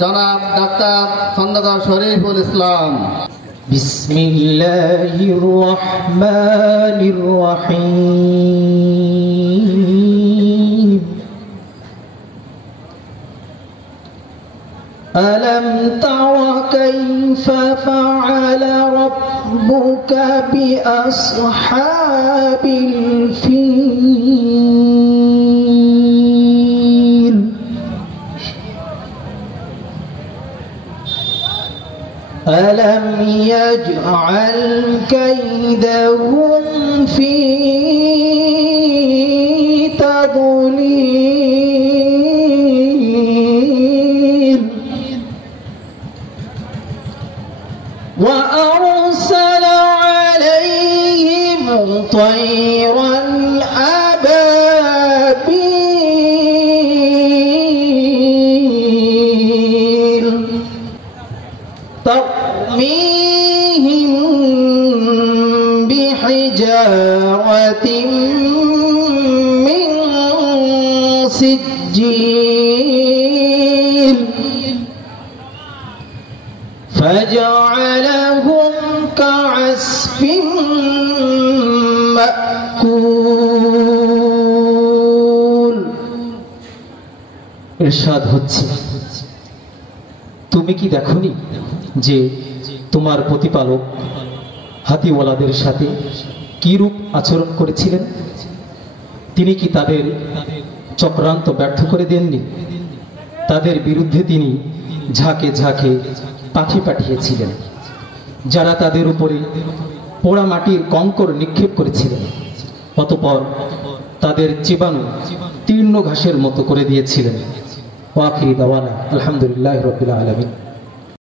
জনাব ডাক্তার খন্দকার শরীফুল ইসলাম। বিসমিল্লাহির রহমানির রহিম। ألم تر كيف فعل ربك بأصحاب الفيل ألم يجعل كيدهم في تضليل وأرسل عليهم طيرا أبابيل ترميهم بحجارة من سجيل فجعلهم كعصف مأكول। ইরশাদ হচ্ছে, তুমি কি দেখোনি যে তোমার প্রতিপালক হাতিওয়ালাদের সাথে কি রূপ আচরণ করেছিলেন? তিনি কি তাদের চক্রান্ত ব্যর্থ করে দেননি? তাদের বিরুদ্ধে তিনি ঝাঁকে ঝাঁকে পাখি পাঠিয়েছিলেন, যারা তাদের উপরে পোড়া মাটির কঙ্কর নিক্ষেপ করেছিলেন। অতঃপর তাদের চিবানো তীর্ণ ঘাসের মতো করে দিয়েছিলেন। ওয়া আখিরি দাওয়ানা আলহামদুলিল্লাহি রাব্বিল আলামিন।